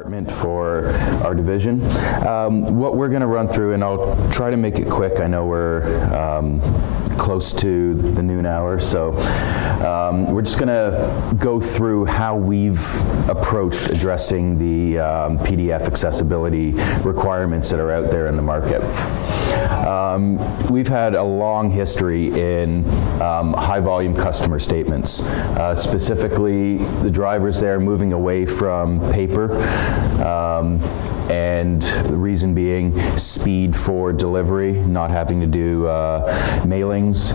department for our division. What we're going to run through, and I'll try to make it quick. I know we're close to the noon hour, so we're just going to go through how we've approached addressing the PDF accessibility requirements that are out there in the market. We've had a long history in high volume customer statements, specifically the drivers there moving away from paper, and the reason being speed for delivery, not having to do mailings.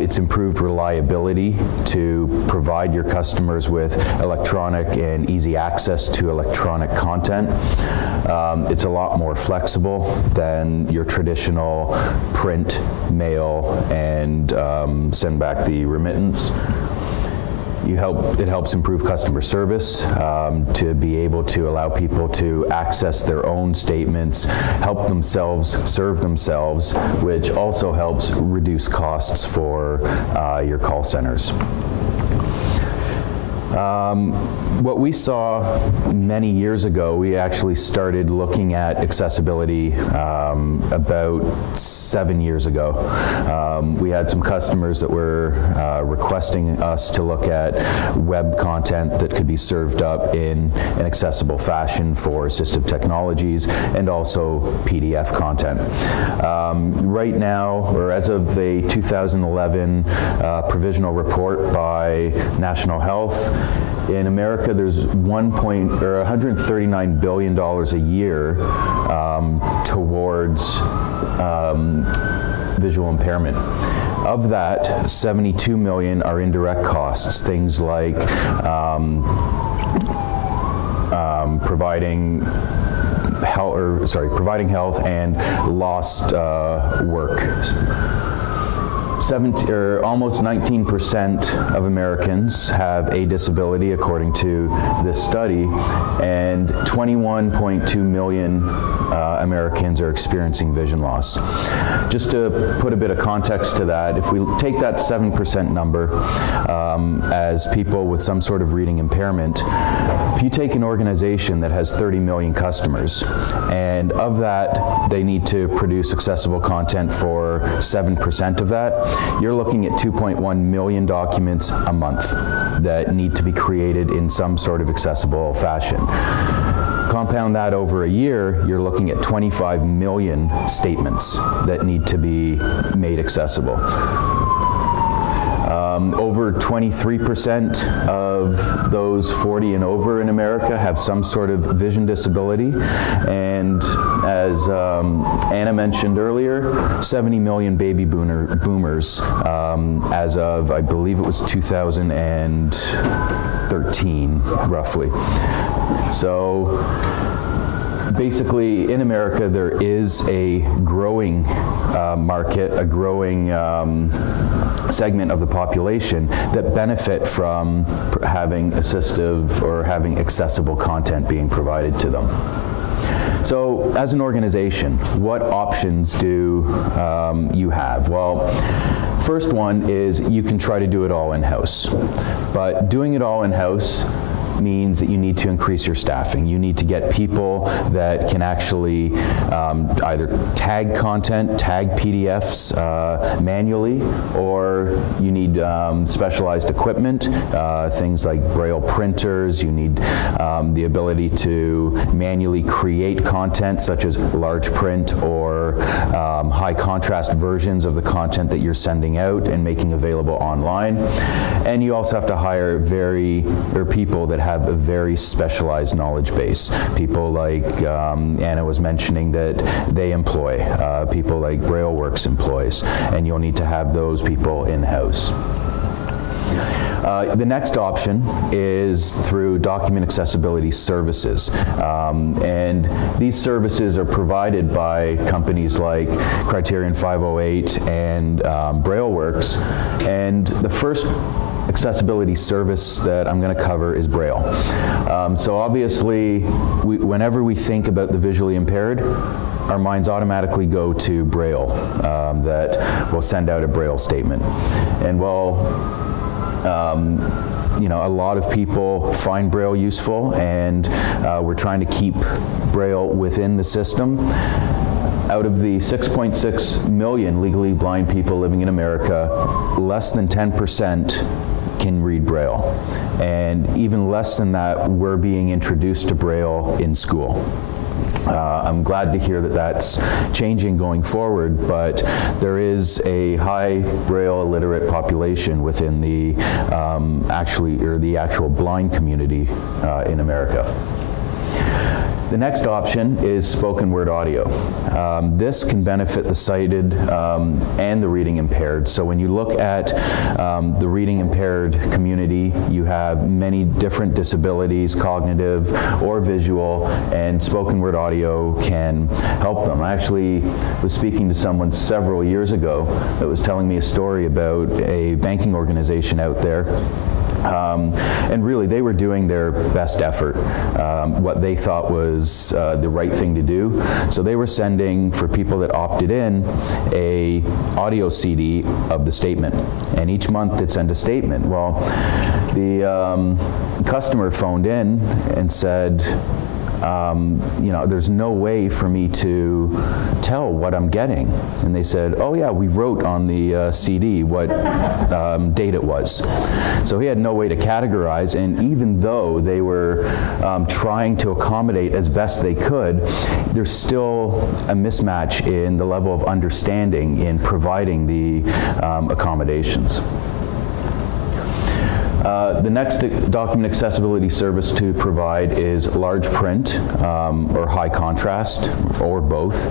It's improved reliability to provide your customers with electronic and easy access to electronic content. It's a lot more flexible than your traditional print, mail, and send back the remittance. It helps improve customer service, to be able to allow people to access their own statements, help themselves, serve themselves, which also helps reduce costs for your call centers. What we saw many years ago, we actually started looking at accessibility about 7 years ago. We had some customers that were requesting us to look at web content that could be served up in an accessible fashion for assistive technologies, and also PDF content. Right now, or as of a 2011 provisional report by National Health, in America, there's $139 billion a year towards visual impairment. Of that, 72 million are indirect costs, things like providing health and lost work. Almost 19% of Americans have a disability, according to this study, and 21.2 million Americans are experiencing vision loss. Just to put a bit of context to that, if we take that 7% number as people with some sort of reading impairment, if you take an organization that has 30 million customers, and of that, they need to produce accessible content for 7% of that, you're looking at 2.1 million documents a month that need to be created in some sort of accessible fashion. Compound that over a year, you're looking at 25 million statements that need to be made accessible. Over 23% of those 40 and over in America have some sort of vision disability, and as Anna mentioned earlier, 70 million baby boomers as of, I believe it was 2013, roughly. So basically, in America, there is a growing market, a growing segment of the population that benefit from having assistive or having accessible content being provided to them. So, as an organization, what options do you have? Well, first one is you can try to do it all in-house, but doing it all in-house means that you need to increase your staffing. You need to get people that can actually either tag content, tag PDFs manually, or you need specialized equipment, things like Braille printers. You need the ability to manually create content such as large print or high contrast versions of the content that you're sending out and making available online. And you also have to hire people that have a very specialized knowledge base. People like Anna was mentioning that they employ, people like BrailleWorks employs, and you'll need to have those people in-house. The next option is through document accessibility services, and these services are provided by companies like Criterion 508 and BrailleWorks, and the first accessibility service that I'm going to cover is Braille. So obviously, whenever we think about the visually impaired, our minds automatically go to Braille, that will send out a Braille statement. And while a lot of people find Braille useful, and we're trying to keep Braille within the system. Out of the 6.6 million legally blind people living in America, less than 10% can read Braille. And even less than that, we're being introduced to Braille in school. I'm glad to hear that that's changing going forward, but there is a high Braille illiterate population within the the actual blind community in America. The next option is spoken word audio. This can benefit the sighted and the reading impaired. So when you look at the reading impaired community, you have many different disabilities, cognitive or visual, and spoken word audio can help them. I actually was speaking to someone several years ago that was telling me a story about a banking organization out there. And really, they were doing their best effort, what they thought was the right thing to do. So they were sending, for people that opted in, a audio CD of the statement. And each month they'd send a statement. Well, the customer phoned in and said, there's no way for me to tell what I'm getting. And they said, oh yeah, we wrote on the CD what date it was. So he had no way to categorize, and even though they were trying to accommodate as best they could, there's still a mismatch in the level of understanding in providing the accommodations. The next document accessibility service to provide is large print or high contrast, or both.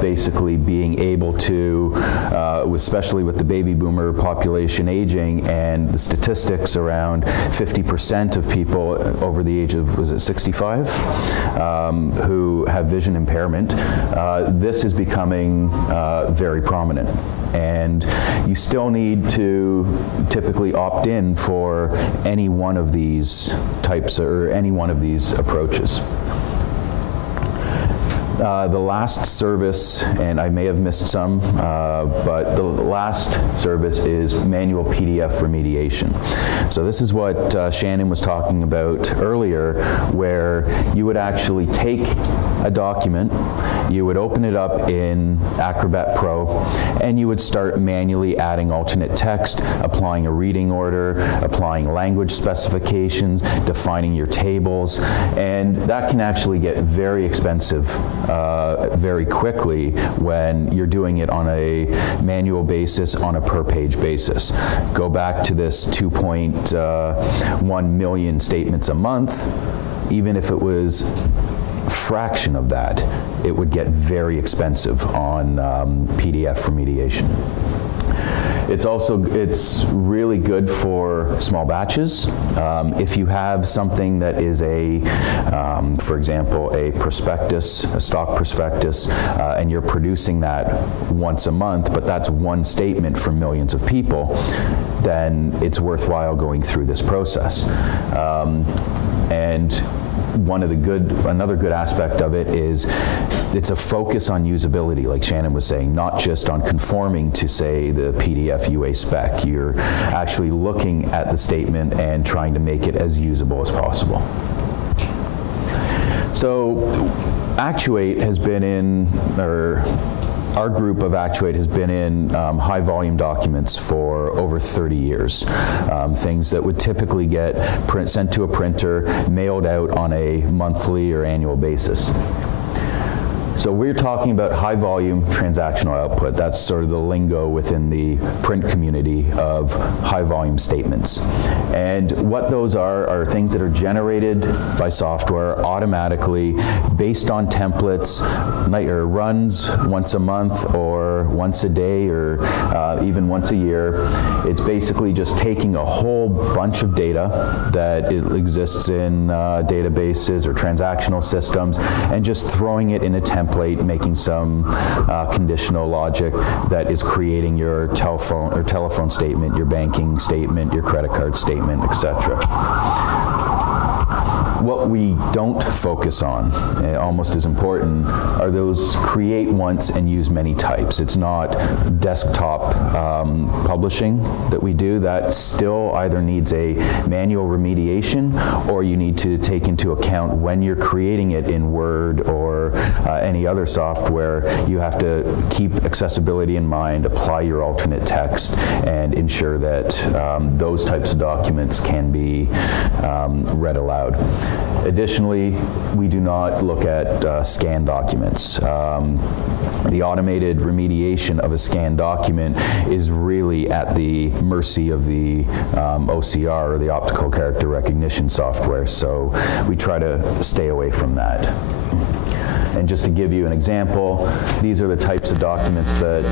Basically being able to, especially with the baby boomer population aging and the statistics around 50% of people over the age of, was it 65, who have vision impairment, this is becoming very prominent. And you still need to typically opt in for any one of these types or any one of these approaches. The last service, and I may have missed some, but the last service is manual PDF remediation. So this is what Shannon was talking about earlier, where you would actually take a document, you would open it up in Acrobat Pro, and you would start manually adding alternate text, applying a reading order, applying language specifications, defining your tables, and that can actually get very expensive very quickly when you're doing it on a manual basis, on a per-page basis. Go back to this 2.1 million statements a month. Even if it was a fraction of that, it would get very expensive on PDF remediation. It's really good for small batches. If you have something that is for example, a prospectus, a stock prospectus, and you're producing that once a month, but that's one statement for millions of people, then it's worthwhile going through this process. And another good aspect of it is it's a focus on usability, like Shannon was saying, not just on conforming to, say, the PDF UA spec. You're actually looking at the statement and trying to make it as usable as possible. So Actuate has been in, our group of Actuate has been in high volume documents for over 30 years. Things that would typically get sent to a printer, mailed out on a monthly or annual basis. So we're talking about high volume transactional output. That's sort of the lingo within the print community of high volume statements. And what those are things that are generated by software automatically based on templates, or runs once a month or once a day or even once a year. It's basically just taking a whole bunch of data that exists in databases or transactional systems and just throwing it in a template, making some conditional logic that is creating your telephone statement, your banking statement, your credit card statement, etc. What we don't focus on, almost as important, are those create once and use many types. It's not desktop publishing that we do. That still either needs a manual remediation, or you need to take into account when you're creating it in Word or any other software, you have to keep accessibility in mind, apply your alternate text, and ensure that those types of documents can be read aloud. Additionally, we do not look at scanned documents. The automated remediation of a scanned document is really at the mercy of the OCR, or the optical character recognition software, so we try to stay away from that. And just to give you an example, these are the types of documents that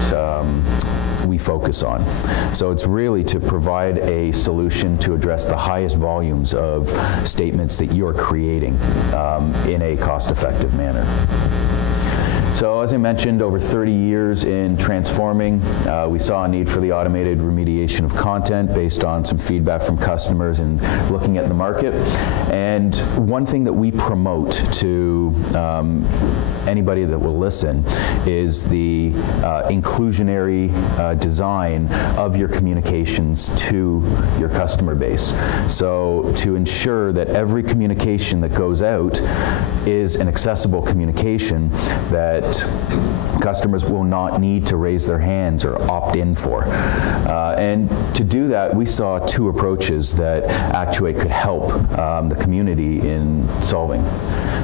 we focus on. So it's really to provide a solution to address the highest volumes of statements that you're creating in a cost-effective manner. So as I mentioned, over 30 years in transforming, we saw a need for the automated remediation of content based on some feedback from customers and looking at the market. And one thing that we promote to anybody that will listen is the inclusionary design of your communications to your customer base. So to ensure that every communication that goes out is an accessible communication that customers will not need to raise their hands or opt in for. And to do that, we saw two approaches that Actuate could help the community in solving.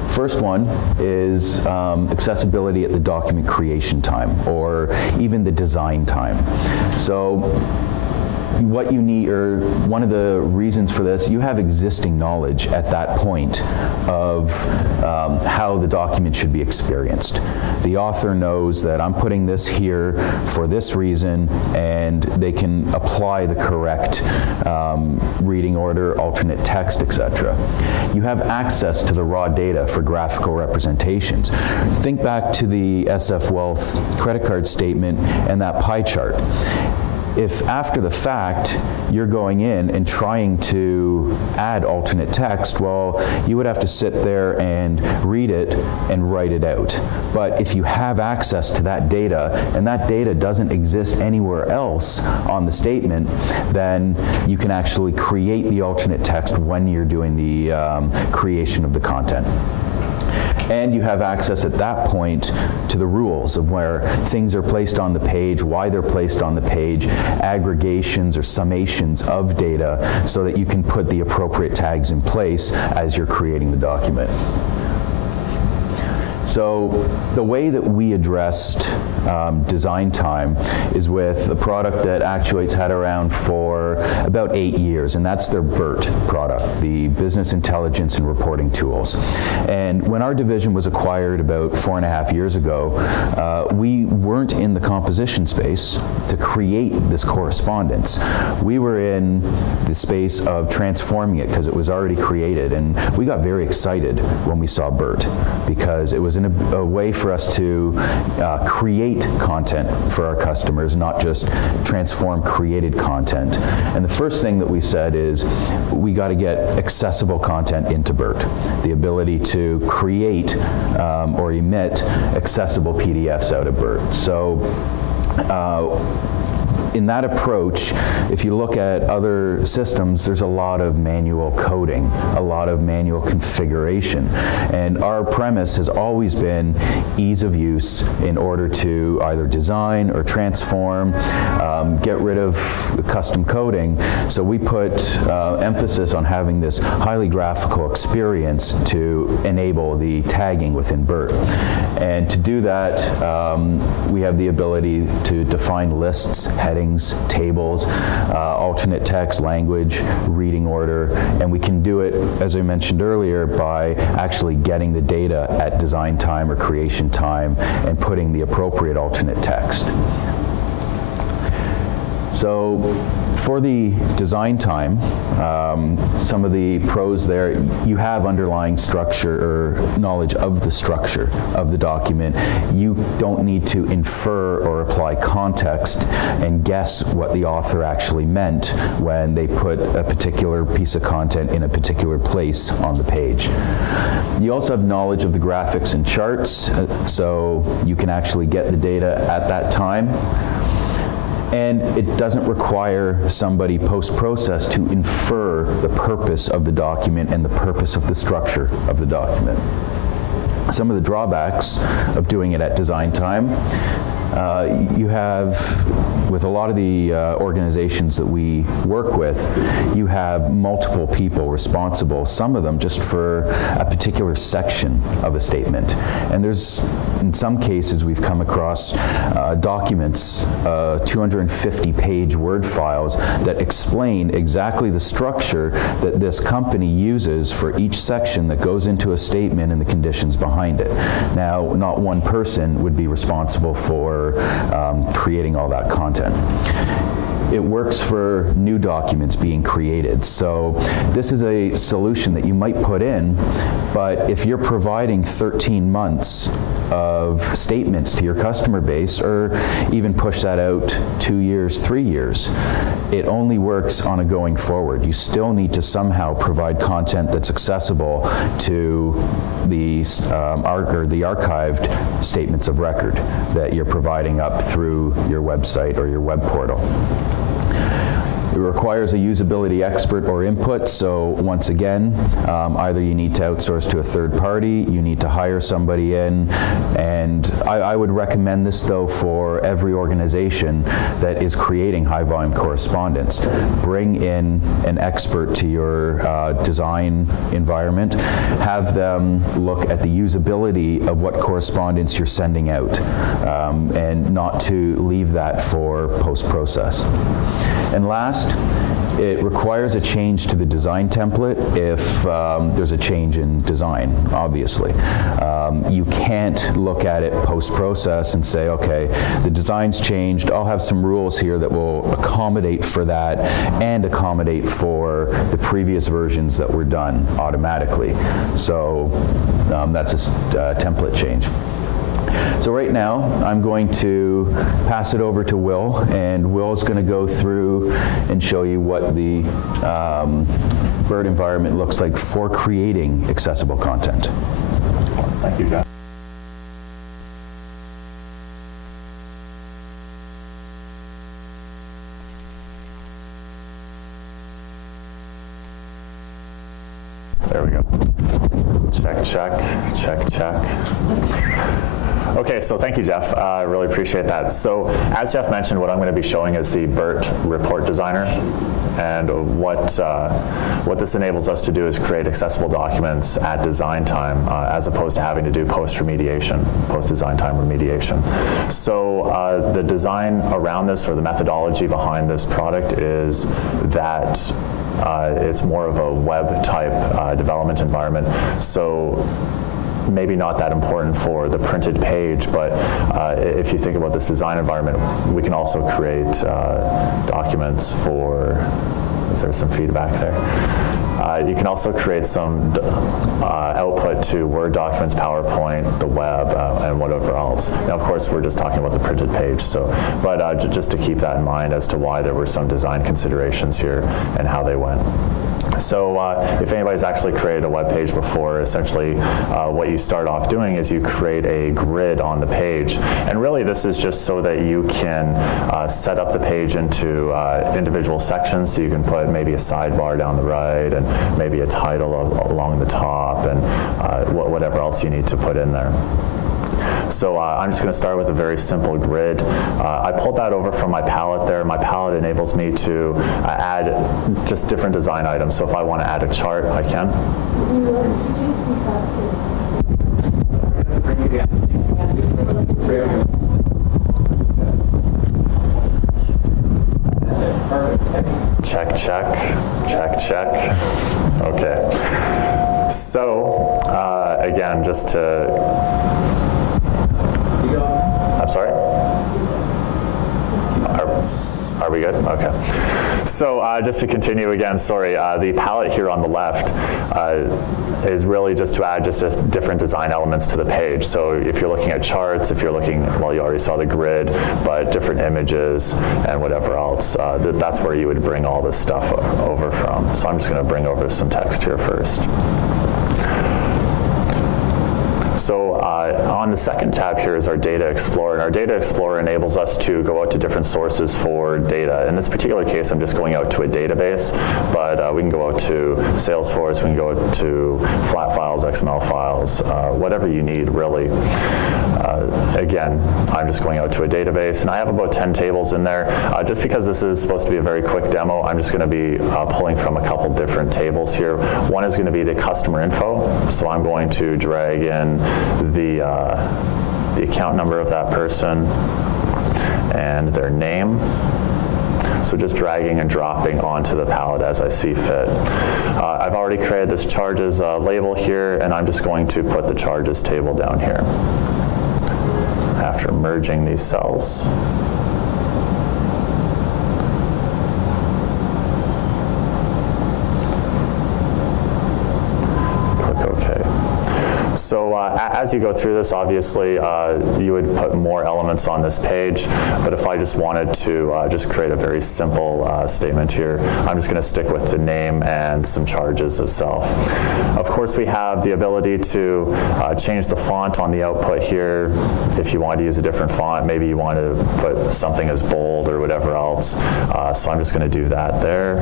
First one is accessibility at the document creation time, or even the design time. So what you need, or one of the reasons for this, you have existing knowledge at that point of how the document should be experienced. The author knows that I'm putting this here for this reason, and they can apply the correct reading order, alternate text, etc. You have access to the raw data for graphical representations. Think back to the SF Wealth credit card statement and that pie chart. If after the fact you're going in and trying to add alternate text, well, you would have to sit there and read it and write it out. But if you have access to that data, and that data doesn't exist anywhere else on the statement, then you can actually create the alternate text when you're doing the creation of the content. And you have access at that point to the rules of where things are placed on the page, why they're placed on the page, aggregations or summations of data, so that you can put the appropriate tags in place as you're creating the document. So the way that we addressed design time is with a product that Actuate's had around for about 8 years, and that's their BERT product, the Business Intelligence and Reporting Tools. And when our division was acquired about 4.5 years ago, we weren't in the composition space to create this correspondence. We were in the space of transforming it because it was already created, and we got very excited when we saw BERT because it was a way for us to create content for our customers, not just transform created content. And the first thing that we said is we got to get accessible content into BERT, the ability to create or emit accessible PDFs out of BERT. So in that approach, if you look at other systems, there's a lot of manual coding, a lot of manual configuration. And our premise has always been ease of use in order to either design or transform, get rid of custom coding. So we put emphasis on having this highly graphical experience to enable the tagging within BERT. And to do that, we have the ability to define lists, headings, tables, alternate text, language, reading order, and we can do it, as I mentioned earlier, by actually getting the data at design time or creation time and putting the appropriate alternate text. So for the design time, some of the pros there, you have underlying structure or knowledge of the structure of the document. You don't need to infer or apply context and guess what the author actually meant when they put a particular piece of content in a particular place on the page. You also have knowledge of the graphics and charts, so you can actually get the data at that time. And it doesn't require somebody post-process to infer the purpose of the document and the purpose of the structure of the document. Some of the drawbacks of doing it at design time, you have, with a lot of the organizations that we work with, you have multiple people responsible, some of them just for a particular section of a statement. And there's, in some cases, we've come across documents, 250-page Word files that explain exactly the structure that this company uses for each section that goes into a statement and the conditions behind it. Now, not one person would be responsible for creating all that content. It works for new documents being created. So this is a solution that you might put in, but if you're providing 13 months of statements to your customer base, or even push that out 2 years, 3 years, it only works on a going forward. You still need to somehow provide content that's accessible to the archived statements of record that you're providing up through your website or your web portal. It requires a usability expert or input, so once again, either you need to outsource to a third party, you need to hire somebody in, and I would recommend this though for every organization that is creating high volume correspondence. Bring in an expert to your design environment, have them look at the usability of what correspondence you're sending out, and not to leave that for post-process. And last, it requires a change to the design template if there's a change in design, obviously. You can't look at it post-process and say, okay, the design's changed, I'll have some rules here that will accommodate for that and accommodate for the previous versions that were done automatically. So that's a template change. So right now, I'm going to pass it over to Will, and Will's going to go through and show you what the BERT environment looks like for creating accessible content. Thank you, Jeff. There we go. Check, check, check, check. Okay, so thank you, Jeff. I really appreciate that. So as Jeff mentioned, what I'm going to be showing is the BERT report designer. And what this enables us to do is create accessible documents at design time, as opposed to having to do post-design time remediation. So the design around this, or the methodology behind this product, is that it's more of a web-type development environment. So maybe not that important for the printed page, but if you think about this design environment, we can also create documents for, is there some feedback there? You can also create some output to Word documents, PowerPoint, the web, and whatever else. Now, of course, we're just talking about the printed page, so, but just to keep that in mind as to why there were some design considerations here and how they went. So if anybody's actually created a web page before, essentially what you start off doing is you create a grid on the page. And really this is just so that you can set up the page into individual sections, so you can put maybe a sidebar down the right and maybe a title along the top and whatever else you need to put in there. So I'm just going to start with a very simple grid. I pulled that over from my palette there. My palette enables me to add just different design items. So if I want to add a chart, I can. Check, check, check, check. Okay. So again, just to... I'm sorry? Are we good? Okay. So just to continue again, sorry, the palette here on the left is really just to add just different design elements to the page. So if you're looking at charts, if you're looking, well, you already saw the grid, but different images and whatever else, that's where you would bring all this stuff over from. So I'm just going to bring over some text here first. So on the second tab here is our Data Explorer, and our Data Explorer enables us to go out to different sources for data. In this particular case, I'm just going out to a database, but we can go out to Salesforce, we can go out to flat files, XML files, whatever you need, really. Again, I'm just going out to a database, and I have about 10 tables in there. Just because this is supposed to be a very quick demo, I'm just going to be pulling from a couple different tables here. One is going to be the customer info, so I'm going to drag in the account number of that person and their name. So just dragging and dropping onto the palette as I see fit. I've already created this charges label here, and I'm just going to put the charges table down here after merging these cells. Click OK. So as you go through this, obviously, you would put more elements on this page, but if I just wanted to just create a very simple statement here, I'm just going to stick with the name and some charges itself. Of course, we have the ability to change the font on the output here. If you want to use a different font, maybe you want to put something as bold or whatever else. So I'm just going to do that there.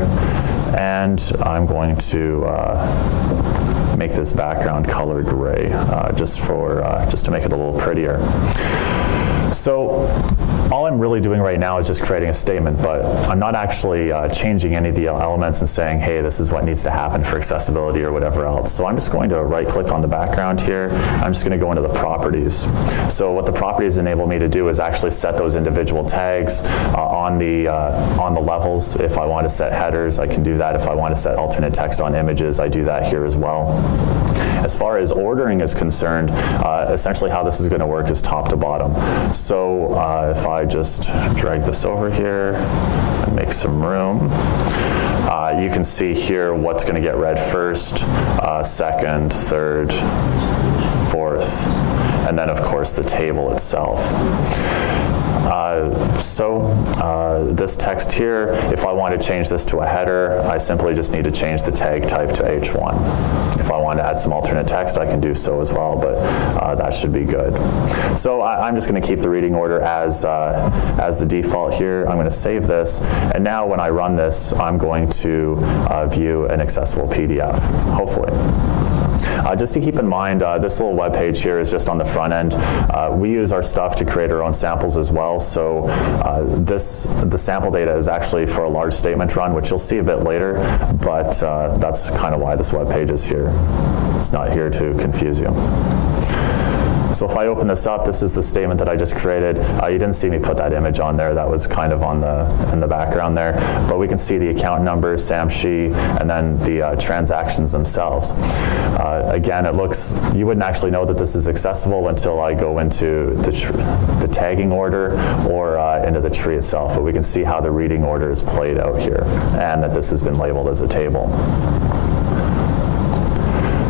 And I'm going to make this background color gray, just to make it a little prettier. So all I'm really doing right now is just creating a statement, but I'm not actually changing any of the elements and saying, hey, this is what needs to happen for accessibility or whatever else. So I'm just going to right-click on the background here. I'm just going to go into the properties. So what the properties enable me to do is actually set those individual tags on the levels. If I want to set headers, I can do that. If I want to set alternate text on images, I do that here as well. As far as ordering is concerned, essentially how this is going to work is top to bottom. So if I just drag this over here and make some room, you can see here what's going to get read first, second, third, fourth, and then of course the table itself. This text here, if I want to change this to a header, I simply just need to change the tag type to H1. If I want to add some alternate text, I can do so as well, but that should be good. So I'm just going to keep the reading order as the default here. I'm going to save this, and now when I run this, I'm going to view an accessible PDF, hopefully. Just to keep in mind, this little web page here is just on the front end. We use our stuff to create our own samples as well, so the sample data is actually for a large statement run, which you'll see a bit later, but that's kind of why this web page is here. It's not here to confuse you. So if I open this up, this is the statement that I just created. You didn't see me put that image on there. That was kind of in the background there. But we can see the account number, Sam Shi, and then the transactions themselves. Again, you wouldn't actually know that this is accessible until I go into the tagging order or into the tree itself. But we can see how the reading order is played out here and that this has been labeled as a table.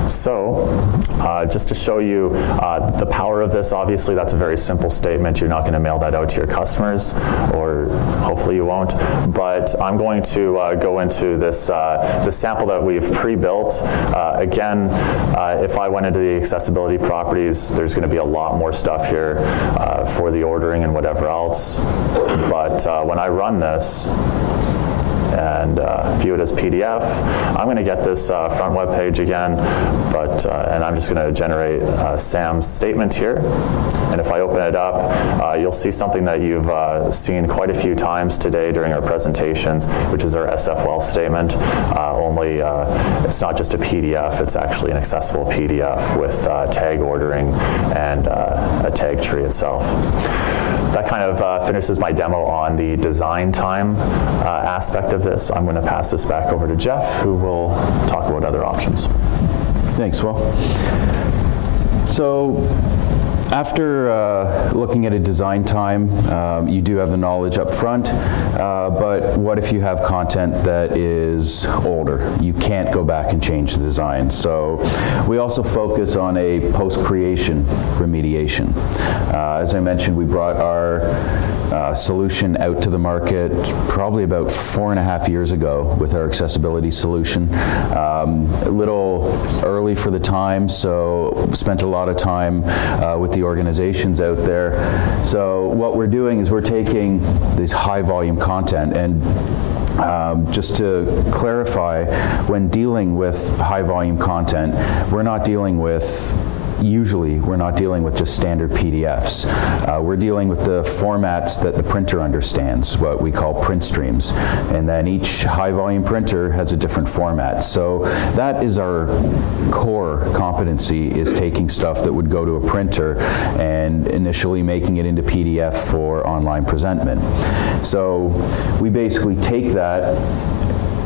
So just to show you the power of this, obviously that's a very simple statement. You're not going to mail that out to your customers, or hopefully you won't. But I'm going to go into this sample that we've pre-built. Again, if I went into the accessibility properties, there's going to be a lot more stuff here for the ordering and whatever else. But when I run this, and view it as PDF. I'm going to get this front web page again, and I'm just going to generate Sam's statement here. And if I open it up, you'll see something that you've seen quite a few times today during our presentations, which is our SFL statement. Only it's not just a PDF, it's actually an accessible PDF with tag ordering and a tag tree itself. That kind of finishes my demo on the design time aspect of this. I'm going to pass this back over to Jeff, who will talk about other options. Thanks, Will. So after looking at a design time, you do have the knowledge up front, but what if you have content that is older? You can't go back and change the design. So we also focus on a post-creation remediation. As I mentioned, we brought our solution out to the market probably about 4.5 years ago with our accessibility solution. A little early for the time, so spent a lot of time with the organizations out there. So what we're doing is we're taking this high volume content, and just to clarify, when dealing with high volume content, usually we're not dealing with just standard PDFs. We're dealing with the formats that the printer understands, what we call print streams. And then each high volume printer has a different format. So that is our core competency, is taking stuff that would go to a printer and initially making it into PDF for online presentment. So we basically take that,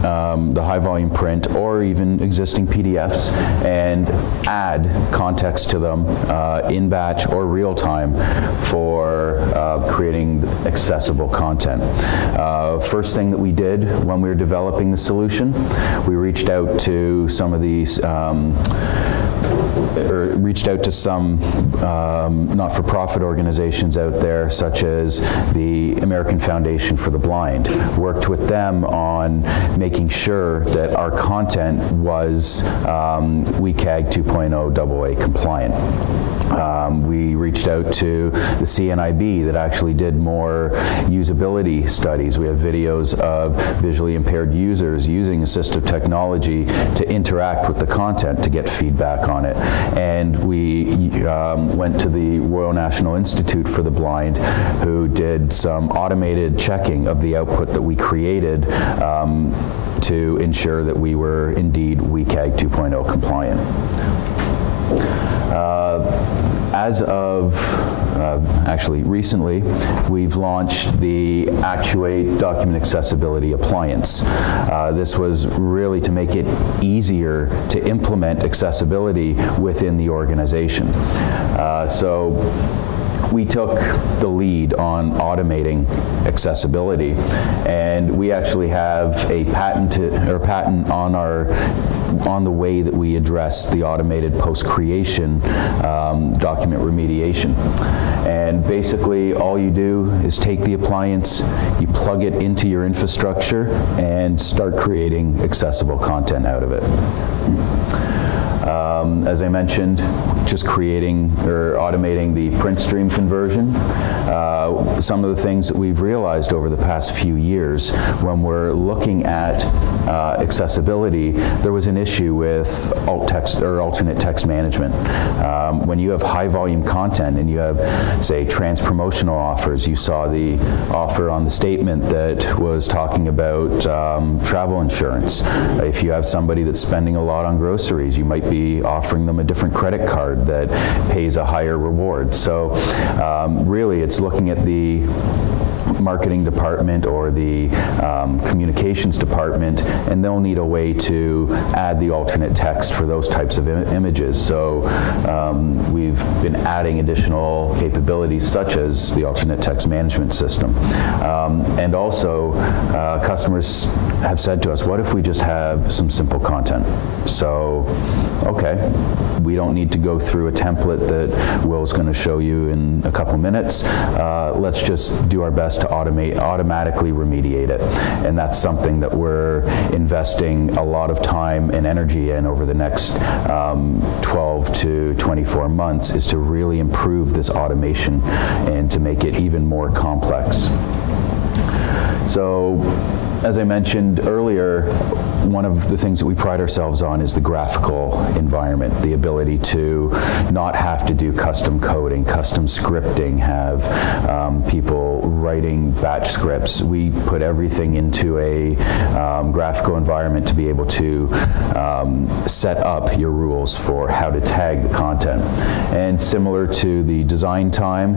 the high volume print or even existing PDFs, and add context to them in batch or real time for creating accessible content. First thing that we did when we were developing the solution, we reached out to some of these some not-for-profit organizations out there, such as the American Foundation for the Blind. Worked with them on making sure that our content was WCAG 2.0 AA compliant. We reached out to the CNIB that actually did more usability studies. We have videos of visually impaired users using assistive technology to interact with the content to get feedback on it. And we went to the Royal National Institute for the Blind, who did some automated checking of the output that we created to ensure that we were indeed WCAG 2.0 compliant. As of, actually recently, we've launched the Actuate Document Accessibility Appliance. This was really to make it easier to implement accessibility within the organization. So we took the lead on automating accessibility, and we actually have a patent on the way that we address the automated post-creation document remediation. And basically all you do is take the appliance, you plug it into your infrastructure, and start creating accessible content out of it. As I mentioned, just creating or automating the print stream conversion. Some of the things that we've realized over the past few years when we're looking at accessibility, there was an issue with alt text or alternate text management. When you have high volume content and you have, say, trans promotional offers, you saw the offer on the statement that was talking about travel insurance. If you have somebody that's spending a lot on groceries, you might be offering them a different credit card that pays a higher reward. So really it's looking at the marketing department or the communications department, and they'll need a way to add the alternate text for those types of images. So we've been adding additional capabilities such as the alternate text management system. And also customers have said to us, what if we just have some simple content? So, okay, we don't need to go through a template that Will's going to show you in a couple minutes. Let's just do our best to automatically remediate it. And that's something that we're investing a lot of time and energy in over the next 12 to 24 months, is to really improve this automation and to make it even more complex. So, as I mentioned earlier, one of the things that we pride ourselves on is the graphical environment, the ability to not have to do custom coding, custom scripting, have people writing batch scripts. We put everything into a graphical environment to be able to set up your rules for how to tag the content. And similar to the design time,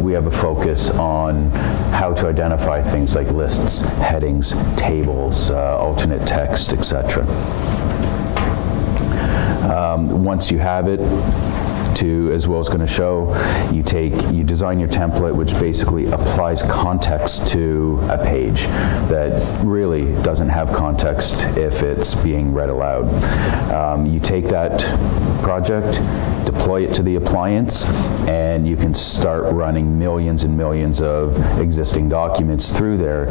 we have a focus on how to identify things like lists, headings, tables, alternate text, etc. Once you have it, to, as Will's going to show, you design your template, which basically applies context to a page that really doesn't have context if it's being read aloud. You take that project, deploy it to the appliance, and you can start running millions and millions of existing documents through there,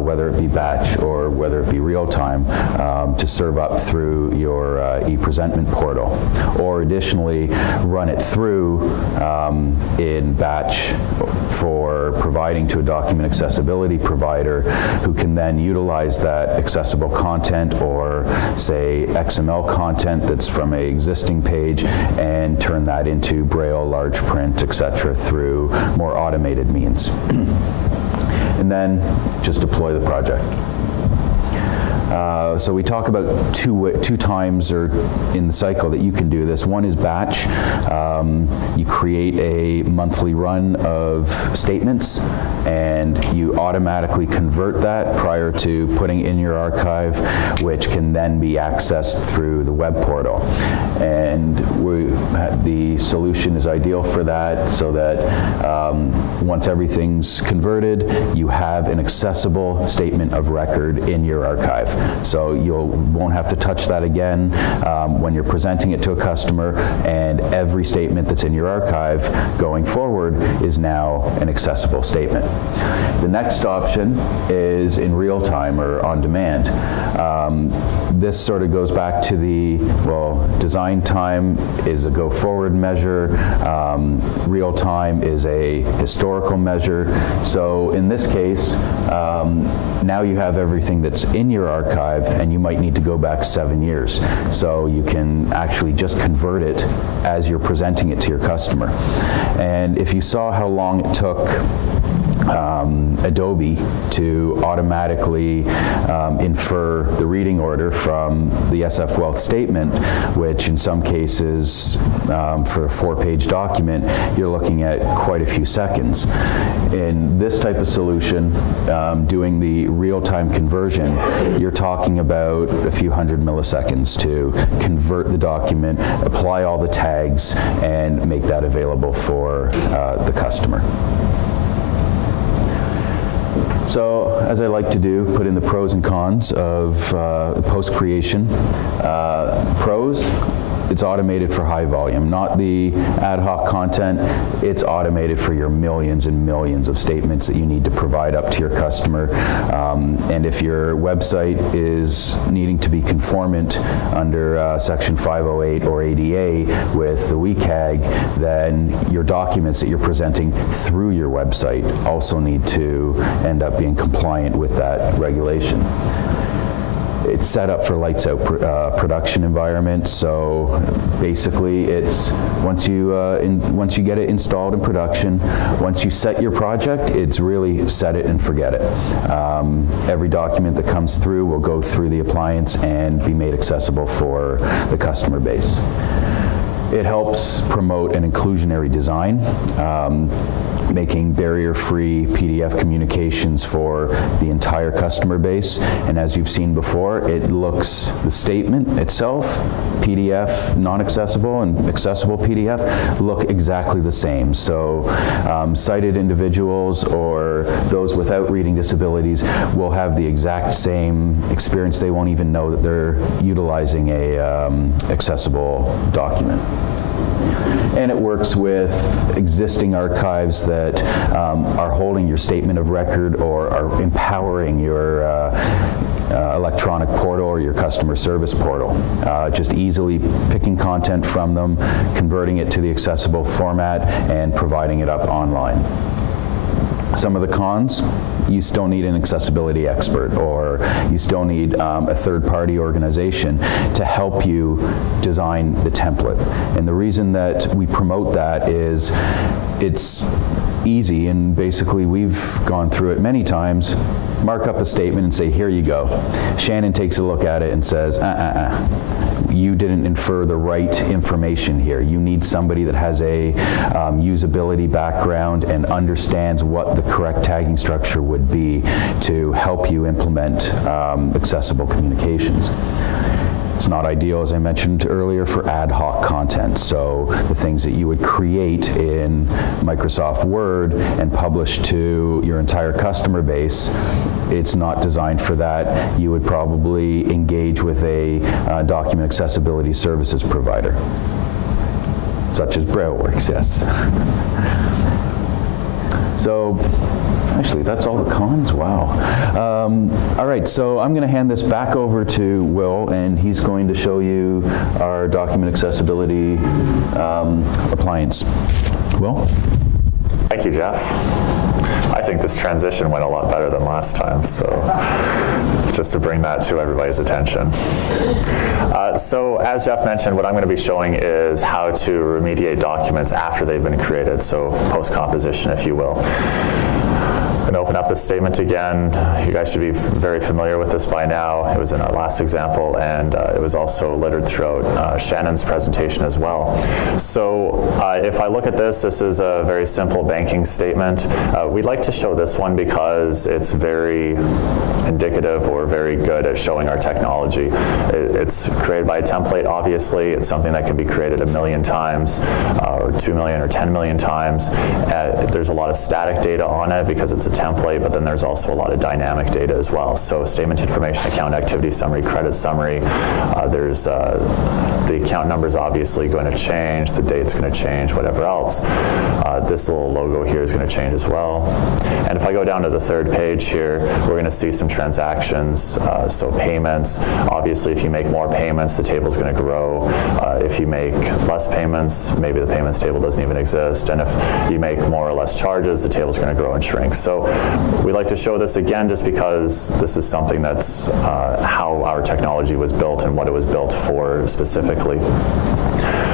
whether it be batch or whether it be real-time, to serve up through your e-presentment portal. Or additionally, run it through in batch for providing to a document accessibility provider who can then utilize that accessible content or, say, XML content that's from an existing page and turn that into Braille, large print, etc. through more automated means. And then just deploy the project. So we talk about two times or in the cycle that you can do this. One is batch. You create a monthly run of statements and you automatically convert that prior to putting in your archive, which can then be accessed through the web portal. And the solution is ideal for that, so that once everything's converted, you have an accessible statement of record in your archive. So you won't have to touch that again when you're presenting it to a customer, and every statement that's in your archive going forward is now an accessible statement. The next option is in real time or on demand. This sort of goes back to design time is a go forward measure, real time is a historical measure. So in this case, now you have everything that's in your archive, and you might need to go back 7 years. So you can actually just convert it as you're presenting it to your customer. And if you saw how long it took Adobe to automatically infer the reading order from the SF Wealth statement, which in some cases for a 4-page document, you're looking at quite a few seconds. In this type of solution, doing the real-time conversion, you're talking about a few hundred milliseconds to convert the document, apply all the tags, and make that available for the customer. So, as I like to do, put in the pros and cons of post-creation. Pros, it's automated for high volume, not the ad hoc content. It's automated for your millions and millions of statements that you need to provide up to your customer. And if your website is needing to be conformant under Section 508 or ADA with the WCAG, then your documents that you're presenting through your website also need to end up being compliant with that regulation. It's set up for lights out production environment, so basically it's once you get it installed in production, once you set your project, it's really set it and forget it. Every document that comes through will go through the appliance and be made accessible for the customer base. It helps promote an inclusionary design, making barrier-free PDF communications for the entire customer base. And as you've seen before, the statement itself, PDF, non-accessible, and accessible PDF, look exactly the same. So sighted individuals or those without reading disabilities will have the exact same experience. They won't even know that they're utilizing a accessible document. And it works with existing archives that are holding your statement of record or are empowering your electronic portal or your customer service portal. Just easily picking content from them, converting it to the accessible format, and providing it up online. Some of the cons: you still need an accessibility expert, or you still need a third-party organization to help you design the template. And the reason that we promote that is it's easy, and basically we've gone through it many times. Mark up a statement and say, here you go. Shannon takes a look at it and says, you didn't infer the right information here. You need somebody that has a usability background and understands what the correct tagging structure would be to help you implement accessible communications. It's not ideal, as I mentioned earlier, for ad hoc content. So the things that you would create in Microsoft Word and publish to your entire customer base, it's not designed for that. You would probably engage with a document accessibility services provider, such as BrailleWorks, yes. So, actually, that's all the cons? Wow. All right, so I'm going to hand this back over to Will, and he's going to show you our document accessibility appliance. Will? Thank you, Jeff. I think this transition went a lot better than last time, so just to bring that to everybody's attention. So as Jeff mentioned, what I'm going to be showing is how to remediate documents after they've been created, so post-composition, if you will. I'm going to open up this statement again. You guys should be very familiar with this by now. It was in our last example, and it was also littered throughout Shannon's presentation as well. So if I look at this, this is a very simple banking statement. We'd like to show this one because it's very indicative or very good at showing our technology. It's created by a template, obviously. It's something that can be created 1 million times, or 2 million or 10 million times. There's a lot of static data on it because it's a template, but then there's also a lot of dynamic data as well. So statement information, account activity summary, credit summary. There's the account number is obviously going to change, the date's going to change, whatever else. This little logo here is going to change as well. And if I go down to the third page here, we're going to see some transactions, so payments. Obviously, if you make more payments, the table's going to grow. If you make less payments, maybe the payments table doesn't even exist. And if you make more or less charges, the table's going to grow and shrink. So we like to show this again just because this is something that's how our technology was built and what it was built for specifically.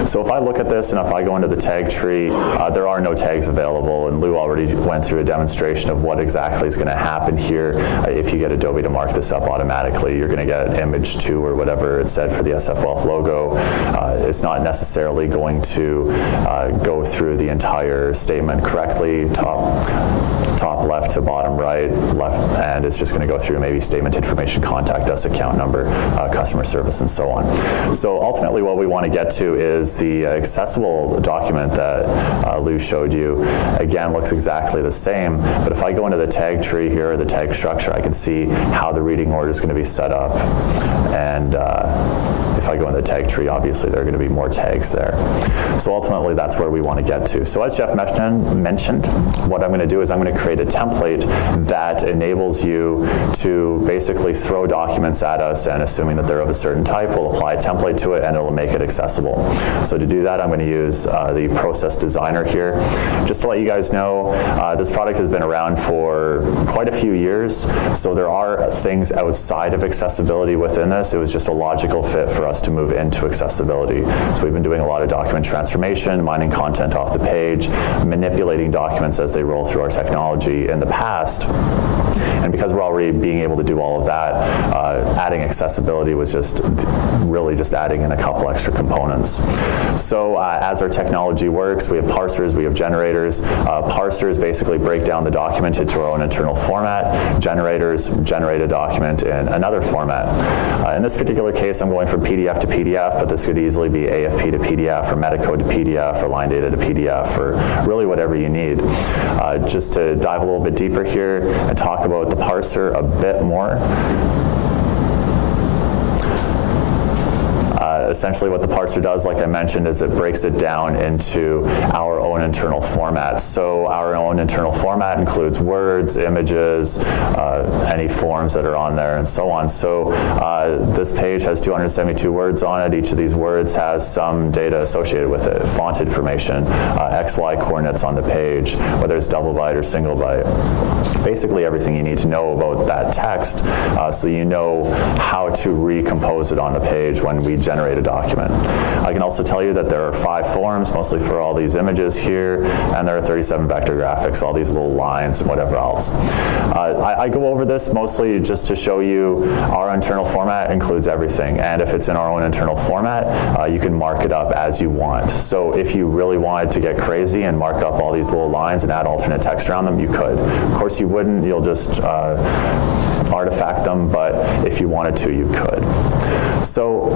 So if I look at this and if I go into the tag tree, there are no tags available, and Lou already went through a demonstration of what exactly is going to happen here. If you get Adobe to mark this up automatically, you're going to get image 2 or whatever it said for the SF Wealth logo. It's not necessarily going to go through the entire statement correctly, top left to bottom right, left, and it's just going to go through maybe statement information, contact us, account number, customer service, and so on. So ultimately what we want to get to is the accessible document that Lou showed you. Again, looks exactly the same, but if I go into the tag tree here, or the tag structure, I can see how the reading order is going to be set up. And if I go in the tag tree, obviously there are going to be more tags there. So ultimately, that's where we want to get to. So as Jeff mentioned, what I'm going to do is I'm going to create a template that enables you to basically throw documents at us, and assuming that they're of a certain type, we'll apply a template to it and it'll make it accessible. So to do that, I'm going to use the Process Designer here. Just to let you guys know, this product has been around for quite a few years, so there are things outside of accessibility within this. It was just a logical fit for us to move into accessibility. So we've been doing a lot of document transformation, mining content off the page, manipulating documents as they roll through our technology in the past. And because we're already being able to do all of that, adding accessibility was just really just adding in a couple extra components. So as our technology works, we have parsers, we have generators. Parsers basically break down the document into our own internal format. Generators generate a document in another format. In this particular case, I'm going from PDF to PDF, but this could easily be AFP to PDF, or metacode to PDF, or line data to PDF, or really whatever you need. Just to dive a little bit deeper here and talk about the parser a bit more. Essentially what the parser does, like I mentioned, is it breaks it down into our own internal format. So our own internal format includes words, images, any forms that are on there, and so on. So this page has 272 words on it. Each of these words has some data associated with it, font information, XY coordinates on the page, whether it's double byte or single byte. Basically everything you need to know about that text, so you know how to recompose it on the page when we generate a document. I can also tell you that there are 5 forms, mostly for all these images here, and there are 37 vector graphics, all these little lines and whatever else. I go over this mostly just to show you our internal format includes everything, and if it's in our own internal format, you can mark it up as you want. So if you really wanted to get crazy and mark up all these little lines and add alternate text around them, you could. Of course you wouldn't, you'll just artifact them, but if you wanted to, you could. So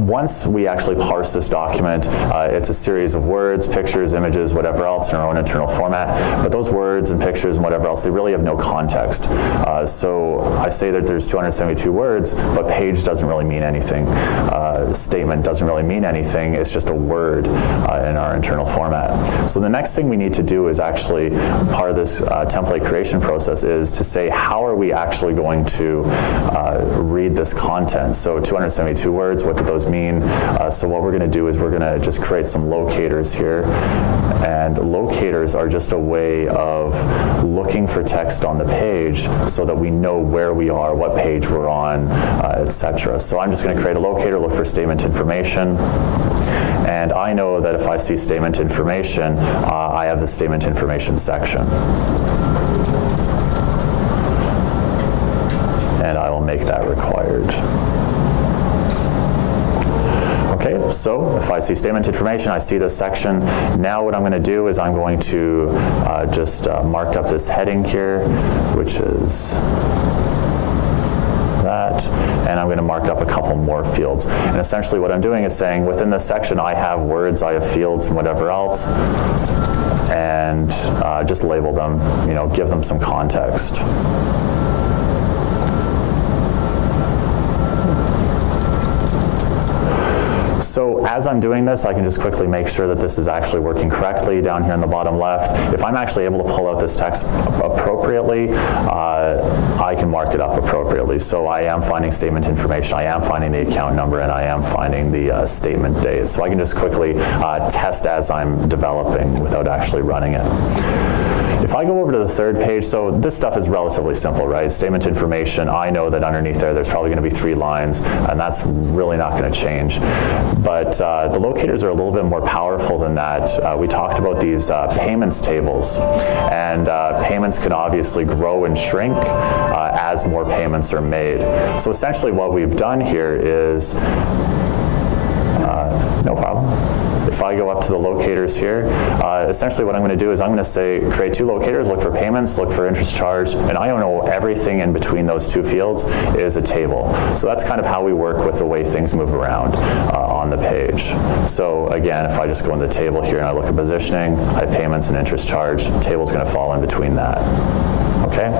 once we actually parse this document, it's a series of words, pictures, images, whatever else in our own internal format. But those words and pictures and whatever else, they really have no context. So I say that there's 272 words, but page doesn't really mean anything. Statement doesn't really mean anything. It's just a word in our internal format. So the next thing we need to do is actually, part of this template creation process is to say, how are we actually going to read this content? So 272 words, what do those mean? So what we're going to do is we're going to just create some locators here. And locators are just a way of looking for text on the page so that we know where we are, what page we're on, etc. So I'm just going to create a locator, look for statement information. And I know that if I see statement information, I have the statement information section. And I will make that required. Okay, so if I see statement information, I see this section. Now what I'm going to do is I'm going to just mark up this heading here, which is that, and I'm going to mark up a couple more fields. And essentially what I'm doing is saying within this section I have words, I have fields, and whatever else, and just label them, give them some context. So as I'm doing this, I can just quickly make sure that this is actually working correctly down here in the bottom left. If I'm actually able to pull out this text appropriately, I can mark it up appropriately. So I am finding statement information, I am finding the account number, and I am finding the statement date. So I can just quickly test as I'm developing without actually running it. If I go over to the third page, so this stuff is relatively simple, right? Statement information, I know that underneath there's probably going to be 3 lines, and that's really not going to change. But the locators are a little bit more powerful than that. We talked about these payments tables, and payments can obviously grow and shrink as more payments are made. So essentially what we've done here is, no problem. If I go up to the locators here, essentially what I'm going to do is I'm going to say create 2 locators, look for payments, look for interest charge, and I don't know everything in between those 2 fields is a table. So that's kind of how we work with the way things move around on the page. So again, if I just go in the table here and I look at positioning, I have payments and interest charge, the table's going to fall in between that. Okay.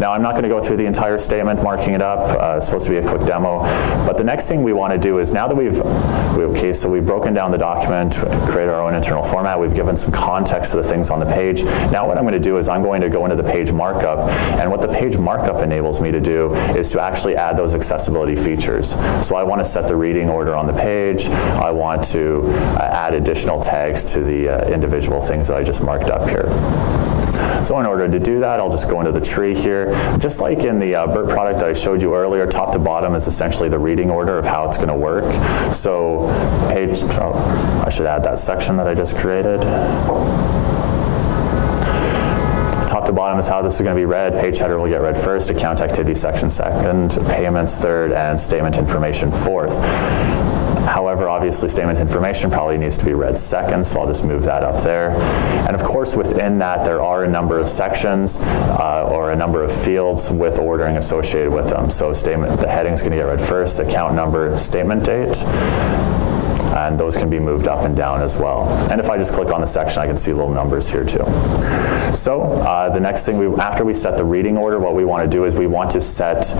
Now I'm not going to go through the entire statement, marking it up. It's supposed to be a quick demo. But the next thing we want to do is, now that we've broken down the document, created our own internal format, we've given some context to the things on the page. Now what I'm going to do is I'm going to go into the page markup, and what the page markup enables me to do is to actually add those accessibility features. So I want to set the reading order on the page. I want to add additional tags to the individual things that I just marked up here. So in order to do that, I'll just go into the tree here. Just like in the BERT product that I showed you earlier, top to bottom is essentially the reading order of how it's going to work. So I should add that section that I just created. Top to bottom is how this is going to be read. Page header will get read first, account activity section second, payments third, and statement information fourth. However, obviously statement information probably needs to be read second, so I'll just move that up there. And of course within that there are a number of sections or a number of fields with ordering associated with them. So the heading's going to get read first, account number, statement date, and those can be moved up and down as well. And if I just click on the section, I can see little numbers here too. So the next thing, after we set the reading order, what we want to do is we want to set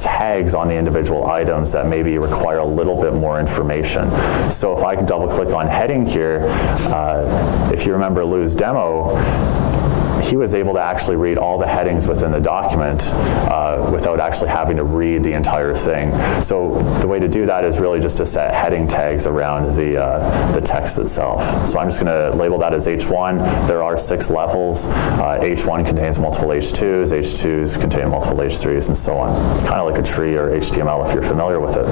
tags on the individual items that maybe require a little bit more information. So if I can double click on heading here, if you remember Lou's demo, he was able to actually read all the headings within the document without actually having to read the entire thing. So the way to do that is really just to set heading tags around the text itself. So I'm just going to label that as H1. There are 6 levels. H1 contains multiple H2s, H2s contain multiple H3s, and so on. Kind of like a tree or HTML if you're familiar with it.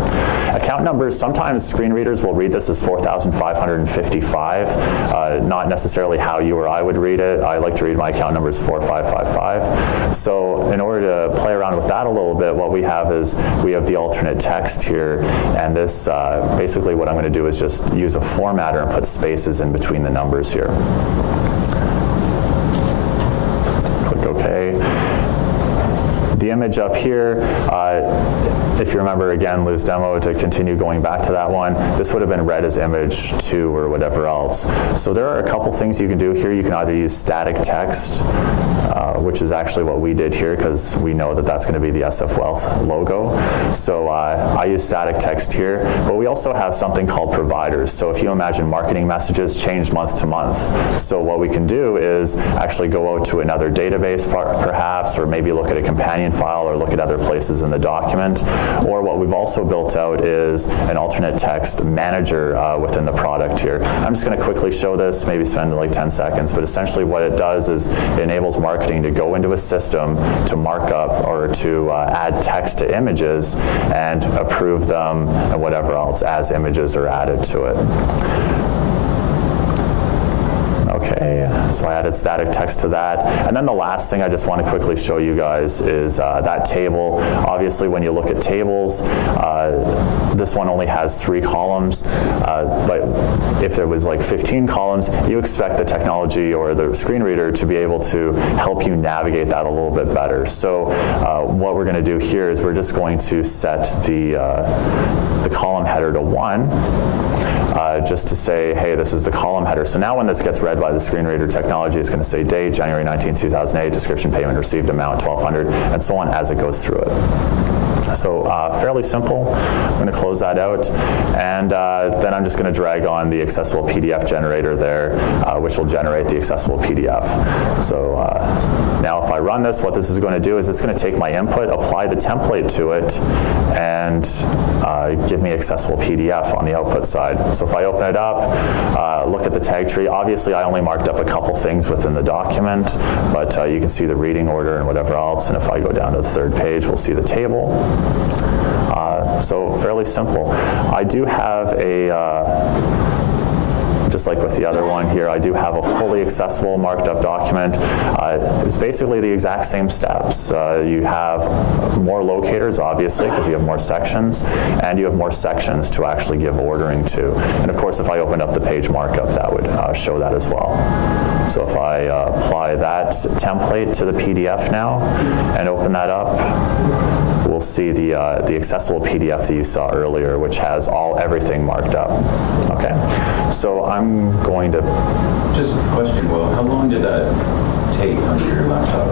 Account numbers, sometimes screen readers will read this as 4,555. Not necessarily how you or I would read it. I like to read my account number is 4555. So in order to play around with that a little bit, what we have is we have the alternate text here, and this basically what I'm going to do is just use a formatter and put spaces in between the numbers here. Click OK. The image up here, if you remember again, Lou's demo, to continue going back to that one, this would have been read as image 2 or whatever else. So there are a couple things you can do here. You can either use static text, which is actually what we did here because we know that that's going to be the SF Wealth logo. So I use static text here, but we also have something called providers. So if you imagine marketing messages change month to month. So what we can do is actually go out to another database perhaps, or maybe look at a companion file or look at other places in the document. Or what we've also built out is an alternate text manager within the product here. I'm just going to quickly show this, maybe spend like 10 seconds, but essentially what it does is it enables marketing to go into a system to mark up or to add text to images and approve them and whatever else as images are added to it. Okay, so I added static text to that. And then the last thing I just want to quickly show you guys is that table. Obviously, when you look at tables, this one only has 3 columns, but if there was like 15 columns, you expect the technology or the screen reader to be able to help you navigate that a little bit better. So what we're going to do here is we're just going to set the column header to 1. Just to say, hey, this is the column header. So now when this gets read by the screen reader technology, it's going to say date, January 19, 2008, description, payment received, amount, 1,200, and so on as it goes through it. So fairly simple. I'm going to close that out, and then I'm just going to drag on the accessible PDF generator there, which will generate the accessible PDF. So now if I run this, what this is going to do is it's going to take my input, apply the template to it, and give me accessible PDF on the output side. So if I open it up, look at the tag tree, obviously I only marked up a couple things within the document, but you can see the reading order and whatever else, and if I go down to the 3rd page, we'll see the table. So fairly simple. I do have just like with the other one here, I do have a fully accessible marked up document. It's basically the exact same steps. You have more locators, obviously, because you have more sections, and you have more sections to actually give ordering to. And of course, if I opened up the page markup, that would show that as well. So if I apply that template to the PDF now and open that up, we'll see the accessible PDF that you saw earlier, which has everything marked up. Okay, so I'm going to... Just a question, Will, how long did that take on your laptop?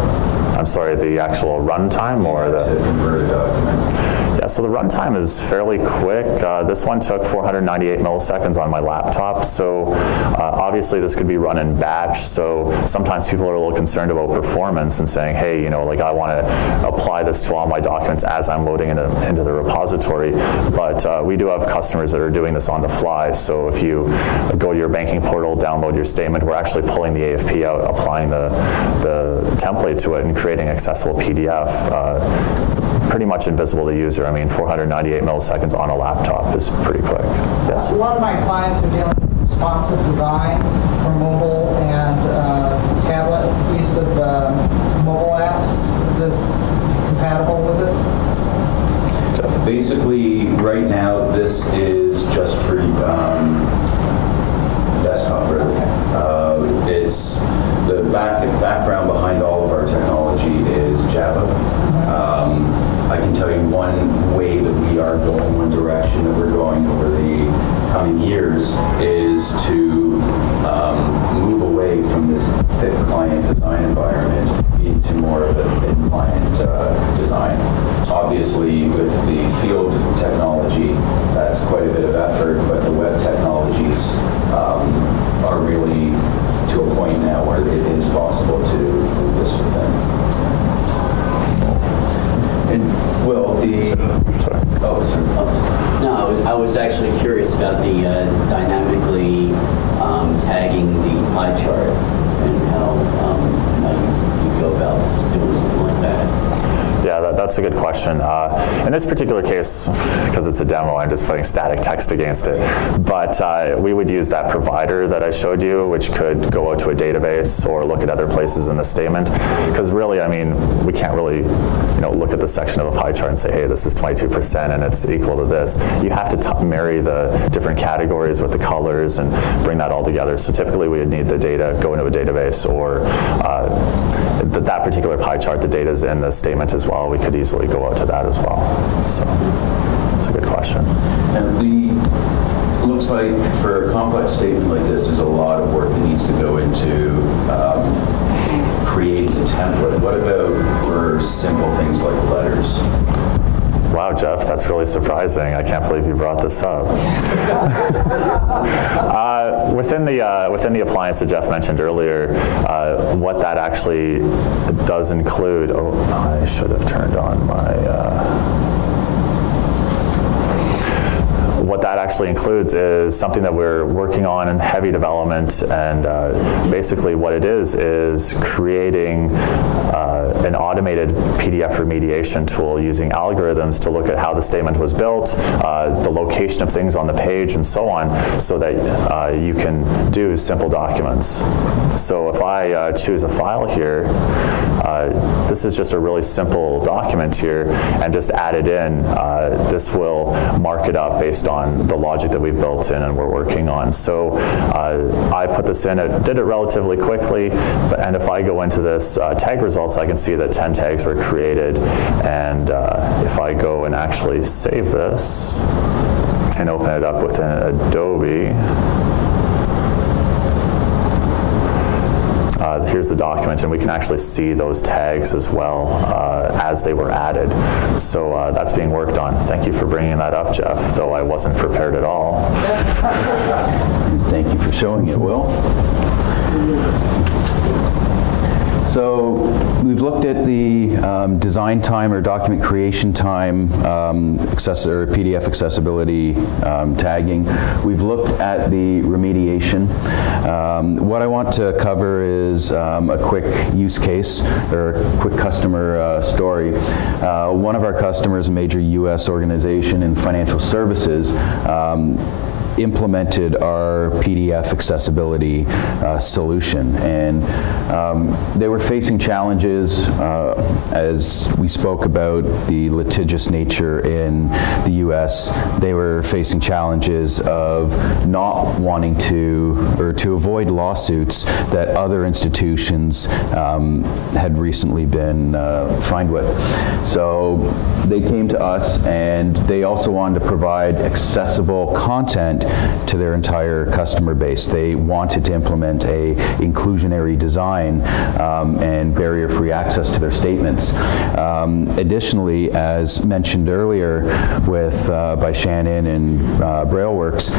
I'm sorry, the actual runtime or the... To convert a document. Yeah, so the runtime is fairly quick. This one took 498 milliseconds on my laptop, so obviously this could be run in batch, so sometimes people are a little concerned about performance and saying, hey, like I want to apply this to all my documents as I'm loading into the repository, but we do have customers that are doing this on the fly, so if you go to your banking portal, download your statement, we're actually pulling the AFP out, applying the template to it, and creating accessible PDF. Pretty much invisible to user. I mean, 498 milliseconds on a laptop is pretty quick. Yes? A lot of my clients are dealing with responsive design for mobile and tablet use of mobile apps. Is this compatible with it? Basically, right now, this is just for desktop. It's the background behind all of our technology is Java. I can tell you one way that we are going, one direction that we're going over the coming years is to move away from this thick client design environment into more of a thin client design. Obviously, with the field technology, that's quite a bit of effort, but the web technologies are really to a point now where it is possible to move this within. And Will, No, I was actually curious about the dynamically tagging the pie chart and how might you go about doing something like that. Yeah, that's a good question. In this particular case, because it's a demo, I'm just putting static text against it. But we would use that provider that I showed you, which could go out to a database or look at other places in the statement. Because really, I mean, we can't really, look at the section of a pie chart and say, hey, this is 22% and it's equal to this. You have to marry the different categories with the colors and bring that all together. So typically we would need the data go into a database, or that particular pie chart, the data is in the statement as well. We could easily go out to that as well. So that's a good question. And looks like for a complex statement like this, there's a lot of work that needs to go into creating a template. What about for simple things like letters? Wow, Jeff, that's really surprising. I can't believe you brought this up. Within the appliance that Jeff mentioned earlier, what that actually does include, I should have turned on my, what that actually includes is something that we're working on in heavy development, and basically what it is creating an automated PDF remediation tool using algorithms to look at how the statement was built, the location of things on the page, and so on, so that you can do simple documents. So if I choose a file here, this is just a really simple document here, and just add it in. This will mark it up based on the logic that we've built in and we're working on. So I put this in, it did it relatively quickly, and if I go into this tag results, I can see that 10 tags were created. And if I go and actually save this and open it up within Adobe, here's the document, and we can actually see those tags as well as they were added. So that's being worked on. Thank you for bringing that up, Jeff, though I wasn't prepared at all. Thank you for showing it, Will. So we've looked at the design time or document creation time, or PDF accessibility tagging. We've looked at the remediation. What I want to cover is a quick use case or a quick customer story. One of our customers, a major U.S. organization in financial services, implemented our PDF accessibility solution, and they were facing challenges as we spoke about the litigious nature in the US. They were facing challenges of not wanting to, or to avoid lawsuits that other institutions had recently been fined with. So they came to us, and they also wanted to provide accessible content to their entire customer base. They wanted to implement a inclusionary design and barrier-free access to their statements. Additionally, as mentioned earlier with by Shannon and BrailleWorks,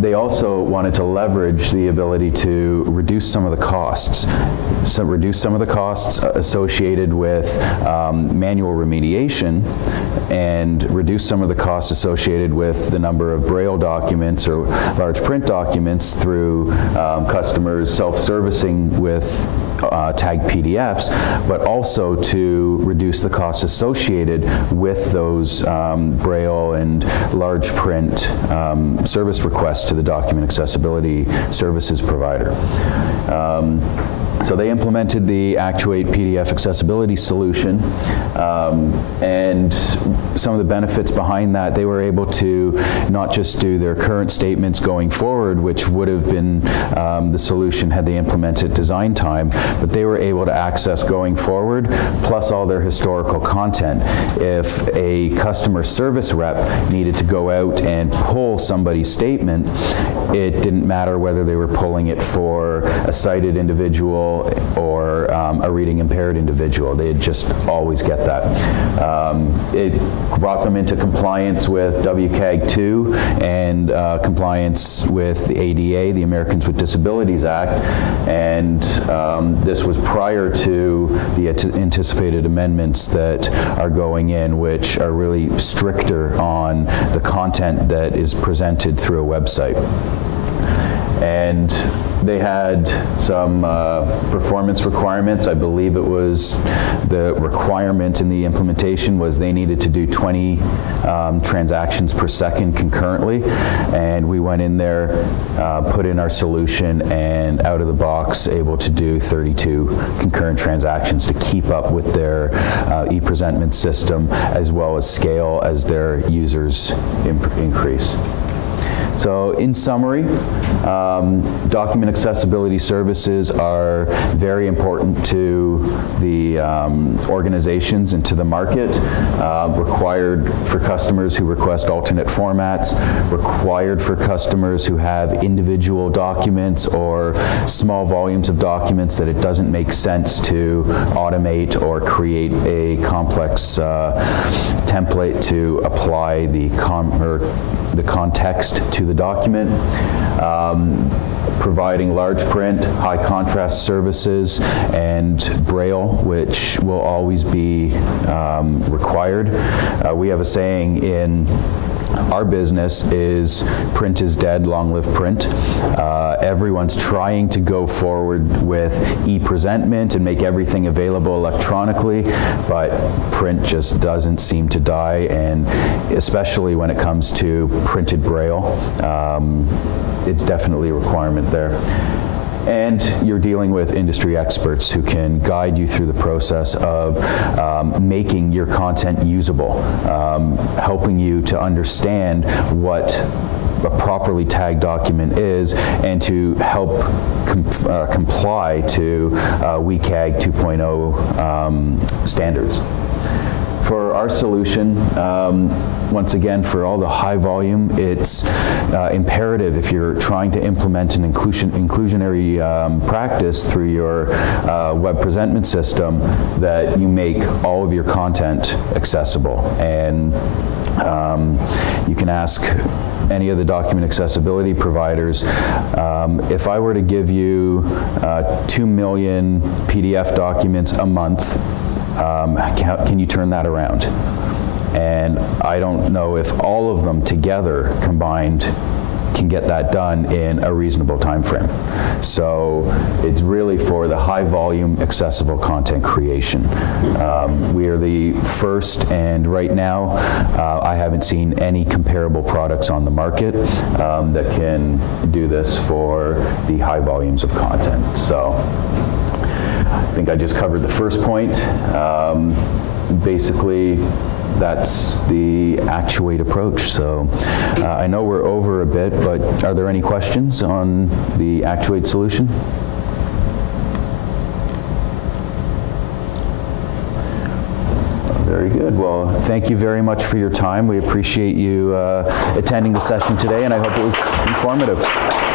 they also wanted to leverage the ability to reduce some of the costs. So reduce some of the costs associated with manual remediation, and reduce some of the costs associated with the number of Braille documents or large print documents through customers self-servicing with tagged PDFs, but also to reduce the costs associated with those Braille and large print service requests to the document accessibility services provider. So they implemented the Actuate PDF Accessibility Solution, and some of the benefits behind that, they were able to not just do their current statements going forward, which would have been the solution had they implemented design time, but they were able to access going forward, plus all their historical content. If a customer service rep needed to go out and pull somebody's statement, it didn't matter whether they were pulling it for a sighted individual or a reading impaired individual. They'd just always get that. It brought them into compliance with WCAG-2 and compliance with the ADA, the Americans with Disabilities Act, and this was prior to the anticipated amendments that are going in, which are really stricter on the content that is presented through a website. and they had some performance requirements. I believe it was the requirement in the implementation was they needed to do 20 transactions per second concurrently, and we went in there, put in our solution, and out of the box able to do 32 concurrent transactions to keep up with their e-presentment system as well as scale as their users increase. So in summary, document accessibility services are very important to the organizations and to the market, required for customers who request alternate formats, required for customers who have individual documents or small volumes of documents that it doesn't make sense to automate or create a complex template to apply the context to the document, providing large print, high contrast services, and Braille, which will always be required. We have a saying in our business is print is dead, long live print. Everyone's trying to go forward with e-presentment and make everything available electronically, but print just doesn't seem to die, and especially when it comes to printed Braille, it's definitely a requirement there. And you're dealing with industry experts who can guide you through the process of making your content usable, helping you to understand what a properly tagged document is, and to help comply to WCAG 2.0 standards. For our solution, once again, for all the high volume, it's imperative if you're trying to implement an inclusionary practice through your web presentment system that you make all of your content accessible. And you can ask any of the document accessibility providers, if I were to give you 2 million PDF documents a month, can you turn that around? And I don't know if all of them together combined can get that done in a reasonable time frame. So it's really for the high volume accessible content creation. We are the first, and right now I haven't seen any comparable products on the market that can do this for the high volumes of content. So I think I just covered the first point. Basically, that's the Actuate approach. So I know we're over a bit, but are there any questions on the Actuate solution? Very good. Well, thank you very much for your time. We appreciate you attending the session today, and I hope it was informative.